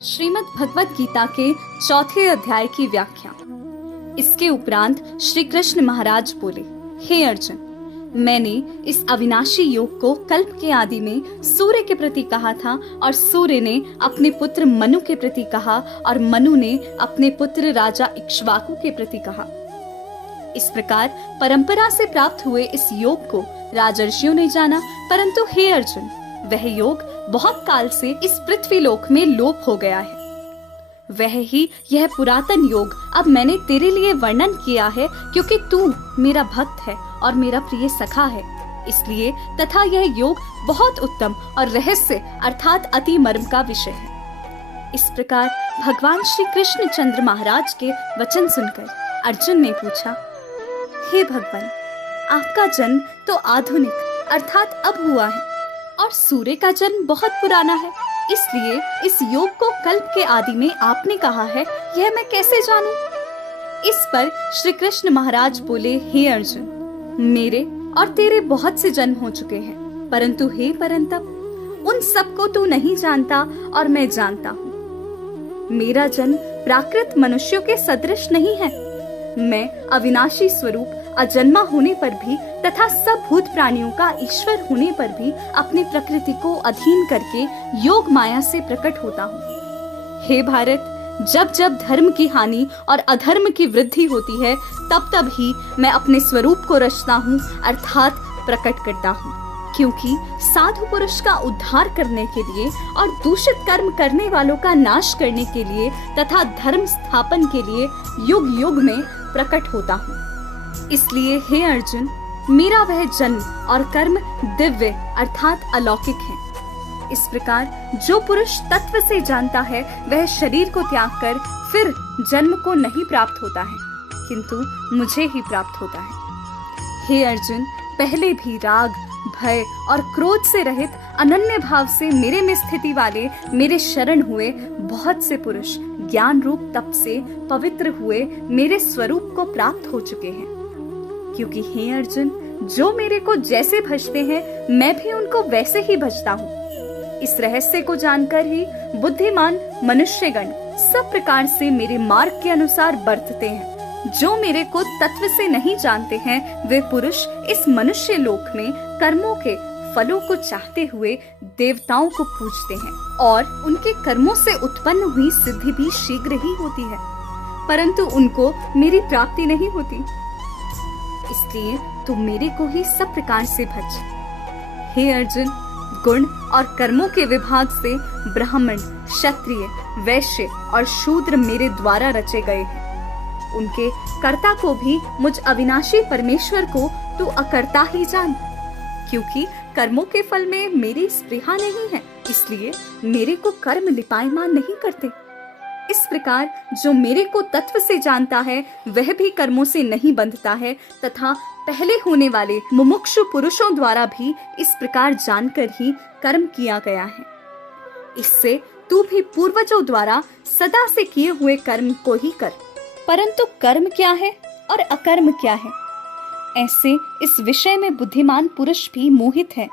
श्रीमद् भगवत गीता के चौथे अध्याय की व्याख्या। इसके उपरांत श्री कृष्ण महाराज बोले, हे अर्जुन, मैंने इस अविनाशी योग को कल्प के आदि में सूर्य के प्रति कहा था और सूर्य ने अपने पुत्र मनु के प्रति कहा और मनु ने अपने पुत्र राजा इक्ष्वाकु के प्रति कहा। इस प्रकार परंपरा से प्राप्त हुए इस योग को राजर्षियों ने जाना, परंतु हे अर्जुन, वह योग बहुत काल से इस पृथ्वी लोक में लोप हो गया है। वह ही यह पुरातन योग अब मैंने तेरे लिए वर्णन किया है, क्योंकि तू मेरा भक्त है और मेरा प्रिय सखा है, इसलिए तथा यह योग बहुत उत्तम और रहस्य अर्थात अति मर्म का विषय है। इस प्रकार भगवान श्री कृष्ण चंद्र महाराज के वचन सुनकर अर्जुन ने पूछा, हे भगवान, आपका जन्म तो आधुनिक अर्थात अब हुआ है और सूर्य का जन्म बहुत पुराना है, इसलिए इस योग को कल्प के आदि में आपने कहा है, यह मैं कैसे जानूं? इस पर श्री कृष्ण महाराज बोले, हे अर्जुन, मेरे और तेरे बहुत से जन्म हो चुके हैं, परंतु हे परंतप, उन सबको तू नहीं जानता और मैं जानता हूँ। मेरा जन्म प्राकृत मनुष्यों के सदृश नहीं है। मैं अविनाशी स्वरूप अजन्मा होने पर भी तथा सब भूत प्राणियों का ईश्वर होने पर भी अपनी प्रकृति को अधीन करके योग माया से प्रकट होता हूँ। हे भारत, जब जब धर्म की हानि और अधर्म की वृद्धि होती है, तब तब ही मैं अपने स्वरूप को रचता हूँ अर्थात प्रकट करता हूँ, क्योंकि साधु पुरुष का उद्धार करने के लिए और दूषित कर्म करने वालों का नाश करने के लिए तथा धर्म स्थापन के लिए युग युग में प्रकट होता हूँ। इसलिए हे अर्जुन, मेरा वह जन्म और कर्म दिव्य अर्थात अलौकिक है। इस प्रकार जो पुरुष तत्व से जानता है, वह शरीर को त्याग कर फिर जन्म को नहीं प्राप्त होता है, किंतु मुझे ही प्राप्त होता है। हे अर्जुन, पहले भी राग, भय और क्रोध से रहित अनन्य भाव से मेरे में स्थिति वाले मेरे शरण हुए बहुत से पुरुष ज्ञान रूप तप से पवित्र हुए मेरे स्वरूप को प्राप्त हो चुके हैं। क्योंकि हे अर्जुन, जो मेरे को जैसे भजते हैं, मैं भी उनको वैसे ही भजता हूँ। इस रहस्य को जानकर ही बुद्धिमान मनुष्यगण सब प्रकार से मेरे मार्ग के अनुसार बरतते हैं। जो मेरे को तत्व से नहीं जानते हैं, वे पुरुष इस मनुष्य लोक में कर्मों के फलों को चाहते हुए देवताओं को पूजते हैं और उनके कर्मों से उत्पन्न हुई सिद्धि भी शीघ्र ही होती है, परंतु उनको मेरी प्राप्ति नहीं होती। इसलिए तू मेरे को ही सब प्रकार से भज। हे अर्जुन, गुण और कर्मों के विभाग से ब्राह्मण, क्षत्रिय, वैश्य और शूद्र मेरे द्वारा रचे गए हैं। उनके कर्ता को भी मुझ अविनाशी परमेश्वर को तू अकर्ता ही जान, क्योंकि कर्मों के फल में मेरी स्पृहा नहीं है, इसलिए मेरे को कर्म लिपायमान नहीं करते। इस प्रकार जो मेरे को तत्व से जानता है, वह भी कर्मों से नहीं बंधता है तथा पहले होने वाले मुमुक्षु पुरुषों द्वारा भी इस प्रकार जानकर ही कर्म किया गया है। इससे तू भी पूर्वजों द्वारा सदा से किए हुए कर्म को ही कर। परंतु कर्म क्या है और अकर्म क्या है, ऐसे इस विषय में बुद्धिमान पुरुष भी मोहित है।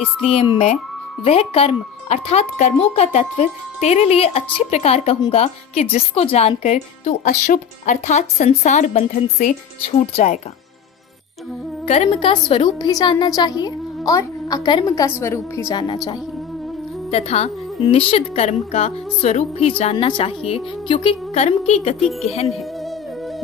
इसलिए मैं वह कर्म अर्थात कर्मों का तत्व तेरे लिए अच्छी प्रकार कहूंगा कि जिसको जानकर तू अशुभ अर्थात संसार बंधन से छूट जाएगा। कर्म का स्वरूप भी जानना चाहिए और अकर्म का स्वरूप भी जानना चाहिए तथा निषिद्ध कर्म का स्वरूप भी जानना चाहिए, क्योंकि कर्म की गति गहन है।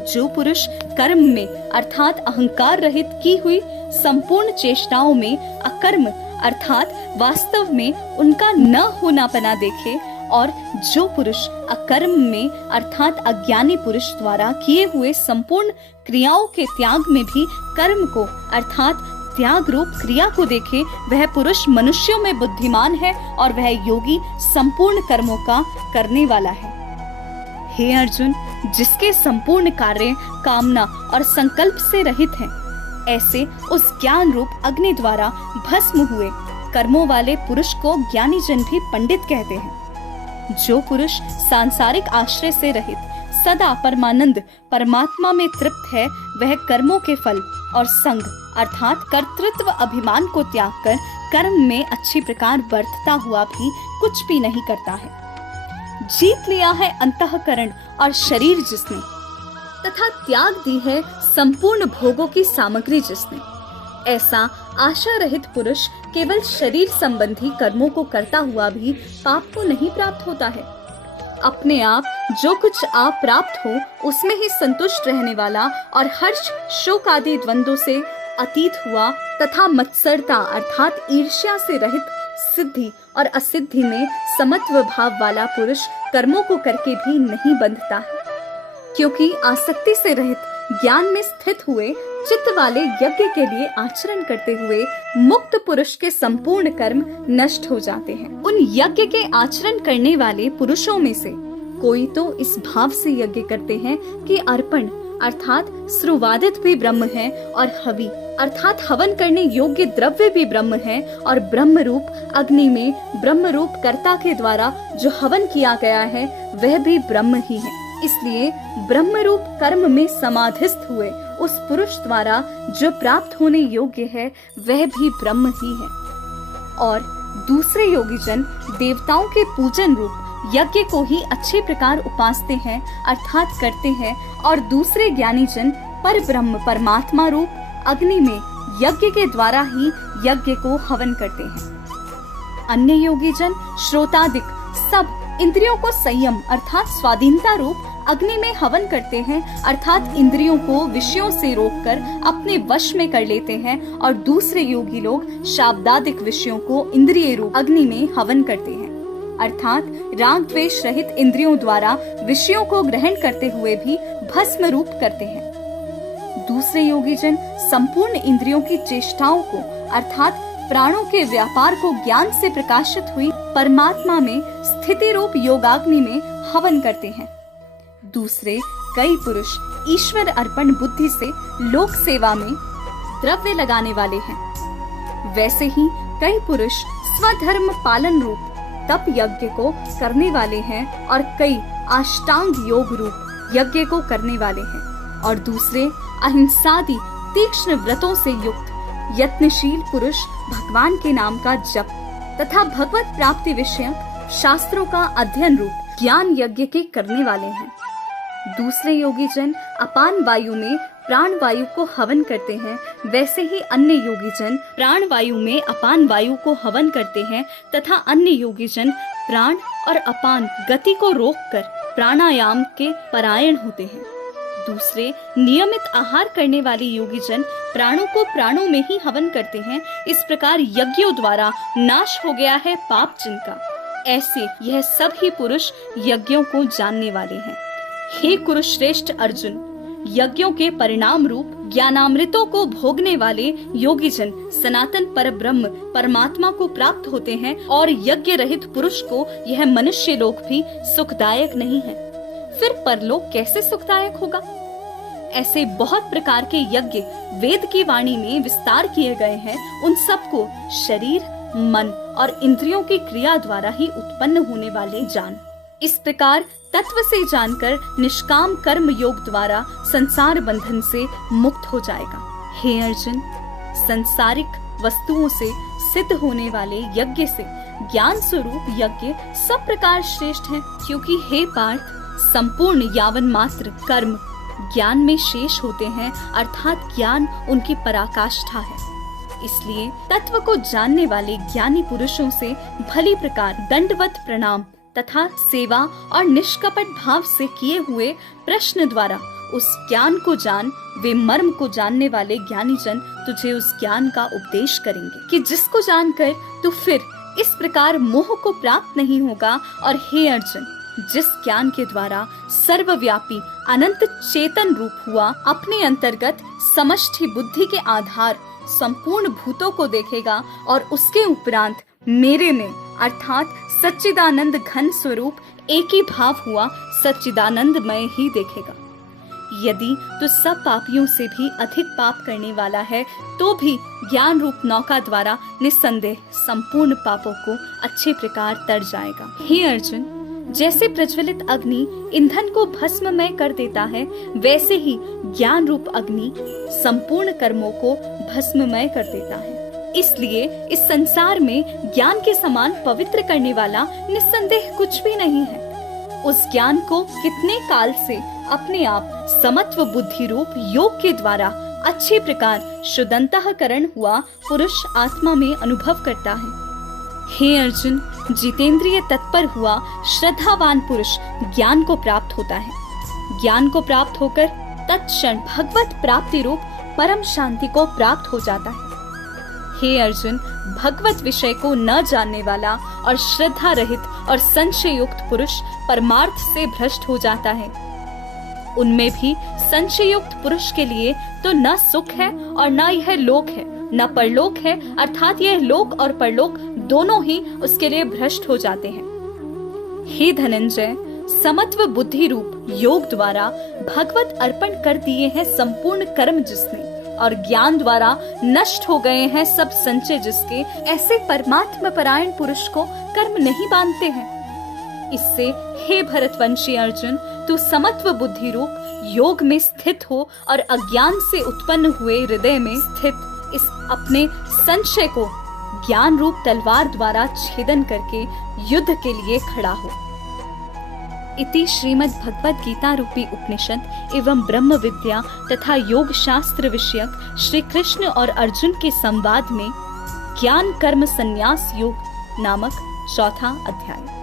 जो पुरुष कर्म में अर्थात अहंकार रहित की हुई संपूर्ण चेष्टाओं में अकर्म अर्थात वास्तव में उनका न होना पना देखे, और जो पुरुष अकर्म में अर्थात अज्ञानी पुरुष द्वारा किए हुए संपूर्ण क्रियाओं के त्याग में भी कर्म को अर्थात त्याग रूप क्रिया को देखे, वह पुरुष मनुष्यों में बुद्धिमान है और वह योगी संपूर्ण कर्मों का करने वाला है। हे अर्जुन, जिसके संपूर्ण कार्य कामना और संकल्प से रहित हैं, ऐसे उस ज्ञान रूप अग्नि द्वारा भस्म हुए कर्मों वाले पुरुष को ज्ञानी जन भी पंडित कहते हैं। जो पुरुष सांसारिक आश्रय से रहित सदा परमानंद परमात्मा में तृप्त है, वह कर्मों के फल और संग अर्थात कर्तृत्व अभिमान को त्याग कर कर्म में अच्छी प्रकार बरतता हुआ भी कुछ भी नहीं करता है। जीत लिया है अंतःकरण और शरीर जिसने, तथा त्याग दी है संपूर्ण भोगों की सामग्री जिसने, ऐसा आशा रहित पुरुष केवल शरीर संबंधी कर्मों को करता हुआ भी पाप को नहीं प्राप्त होता है। अपने आप जो कुछ आप प्राप्त हो उसमें ही संतुष्ट रहने वाला और हर्ष शोक आदि द्वंद्वों से अतीत हुआ तथा मत्सरता अर्थात ईर्ष्या से रहित सिद्धि और असिद्धि में समत्व भाव वाला पुरुष कर्मों को करके भी नहीं बंधता है, क्योंकि आसक्ति से रहित ज्ञान में स्थित हुए चित्त वाले यज्ञ के लिए आचरण करते हुए मुक्त पुरुष के संपूर्ण कर्म नष्ट हो जाते हैं। उन यज्ञ के आचरण करने वाले पुरुषों में से कोई तो इस भाव से यज्ञ करते हैं कि अर्पण अर्थात श्रुवादित भी ब्रह्म है और हवि अर्थात हवन करने योग्य द्रव्य भी ब्रह्म है और ब्रह्म रूप अग्नि में ब्रह्म रूप कर्ता के द्वारा जो हवन किया गया है वह भी ब्रह्म ही है। इसलिए ब्रह्म रूप कर्म में समाधिस्थ हुए उस पुरुष द्वारा जो प्राप्त होने योग्य है वह भी ब्रह्म ही है। और दूसरे योगी जन देवताओं के पूजन रूप यज्ञ को ही अच्छे प्रकार उपासते हैं अर्थात करते हैं, और दूसरे ज्ञानी जन पर ब्रह्म परमात्मा रूप अग्नि में यज्ञ के द्वारा ही यज्ञ को हवन करते हैं। अन्य योगी जन श्रोतादिक सब इंद्रियों को संयम अर्थात स्वाधीनता रूप अग्नि में हवन करते हैं अर्थात इंद्रियों को विषयों से रोककर अपने वश में कर लेते हैं, और दूसरे योगी लोग शाब्दादिक विषयों को इंद्रिय रूप अग्नि में हवन करते हैं अर्थात राग द्वेष रहित इंद्रियों द्वारा विषयों को ग्रहण करते हुए भी भस्म रूप करते हैं। दूसरे योगी जन संपूर्ण इंद्रियों की चेष्टाओं को अर्थात प्राणों के व्यापार को ज्ञान से प्रकाशित हुई परमात्मा में स्थिति रूप योगाग्नि में हवन करते हैं। दूसरे कई पुरुष ईश्वर अर्पण बुद्धि से लोक सेवा में द्रव्य लगाने वाले हैं। वैसे ही कई पुरुष स्वधर्म पालन रूप तप यज्ञ को करने वाले हैं और कई अष्टांग योग रूप यज्ञ को करने वाले हैं, और दूसरे अहिंसादि तीक्ष्ण व्रतों से युक्त यत्नशील पुरुष भगवान के नाम का जप तथा भगवत प्राप्ति विषयक शास्त्रों का अध्ययन रूप ज्ञान यज्ञ के करने वाले हैं। दूसरे योगी जन अपान वायु में प्राण वायु को हवन करते हैं, वैसे ही अन्य योगी जन प्राण वायु में अपान वायु को हवन करते हैं तथा अन्य योगी जन प्राण और अपान गति को रोककर प्राणायाम के परायण होते हैं। दूसरे नियमित आहार करने वाले योगी जन प्राणों को प्राणों में ही हवन करते हैं। इस प्रकार यज्ञों द्वारा नाश हो गया है पाप जिनका। ऐसे यह सब ही पुरुष यज्ञों को जानने वाले हैं। हे कुरुश्रेष्ठ अर्जुन, यज्ञों के परिणाम रूप ज्ञानामृतों को भोगने वाले योगी जन सनातन परब्रह्म परमात्मा को प्राप्त होते हैं, और यज्ञ रहित पुरुष को यह मनुष्य लोक भी सुखदायक नहीं है। फिर परलोक कैसे सुखदायक होगा? ऐसे बहुत प्रकार के यज्ञ वेद की वाणी में विस्तार किए गए हैं। उन सबको शरीर, मन और इंद्रियों की क्रिया द्वारा ही उत्पन्न होने वाले जान। इस प्रकार तत्व से जानकर निष्काम कर्म योग द्वारा संसार बंधन से मुक्त हो जाएगा। हे अर्जुन, सांसारिक वस्तुओं से सिद्ध होने वाले यज्ञ से ज्ञान स्वरूप यज्ञ सब प्रकार श्रेष्ठ है, क्योंकि हे पार्थ, संपूर्ण यावन मात्र कर्म ज्ञान में शेष होते हैं अर्थात ज्ञान उनकी पराकाष्ठा है। इसलिए तत्व को जानने वाले ज्ञानी पुरुषों से भली प्रकार दंडवत प्रणाम तथा सेवा और निष्कपट भाव से किए हुए प्रश्न द्वारा उस ज्ञान को जान। वे मर्म को जानने वाले ज्ञानी जन तुझे उस ज्ञान का उपदेश करेंगे कि जिसको जानकर तू फिर इस प्रकार मोह को प्राप्त नहीं होगा। और हे अर्जुन, जिस ज्ञान के द्वारा सर्वव्यापी अनंत चेतन रूप हुआ अपने अंतर्गत समष्टि बुद्धि के आधार संपूर्ण भूतों को देखेगा और उसके उपरांत मेरे में अर्थात सच्चिदानंद घन स्वरूप एक ही भाव हुआ सच्चिदानंदमय ही देखेगा। यदि तो सब पापियों से भी अधिक पाप करने वाला है तो भी ज्ञान रूप नौका द्वारा निस्संदेह संपूर्ण पापों को अच्छे प्रकार तर जाएगा। हे अर्जुन, जैसे प्रज्वलित अग्नि ईंधन को भस्ममय कर देता है, वैसे ही ज्ञान रूप अग्नि संपूर्ण कर्मों को भस्ममय कर देता है। इसलिए इस संसार में ज्ञान के समान पवित्र करने वाला निस्संदेह कुछ भी नहीं है। उस ज्ञान को कितने काल से अपने आप समत्व बुद्धि रूप योग के द्वारा अच्छे प्रकार शुद्धंतःकरण हुआ पुरुष आत्मा में अनुभव करता है। हे अर्जुन, जितेंद्रिय तत्पर हुआ श्रद्धावान पुरुष ज्ञान को प्राप्त होता है। ज्ञान को प्राप्त होकर तत्क्षण भगवत प्राप्ति रूप परम शांति को प्राप्त हो जाता है। हे अर्जुन, भगवत विषय को न जानने वाला और श्रद्धा रहित और संशय युक्त पुरुष परमार्थ से भ्रष्ट हो जाता है। उनमें भी संशय युक्त पुरुष के लिए तो न सुख है और न यह लोक है, न परलोक है, अर्थात यह लोक और परलोक दोनों ही उसके लिए भ्रष्ट हो जाते हैं। हे धनंजय, समत्व बुद्धि रूप योग द्वारा भगवत अर्पण कर दिए हैं संपूर्ण कर्म जिसने, और ज्ञान द्वारा नष्ट हो गए हैं सब संचय जिसके, ऐसे परमात्मा परायण पुरुष को कर्म नहीं बांधते हैं। इससे हे भरतवंशी अर्जुन, तू समत्व बुद्धि रूप योग में स्थित हो और अज्ञान से उत्पन्न हुए हृदय में स्थित इस अपने संशय को ज्ञान रूप तलवार द्वारा छेदन करके युद्ध के लिए खड़ा हो। इति श्रीमद् भगवद गीता रूपी उपनिषद एवं ब्रह्म विद्या तथा योग शास्त्र विषयक श्री कृष्ण और अर्जुन के संवाद में ज्ञान कर्म संन्यास योग नामक चौथा अध्याय।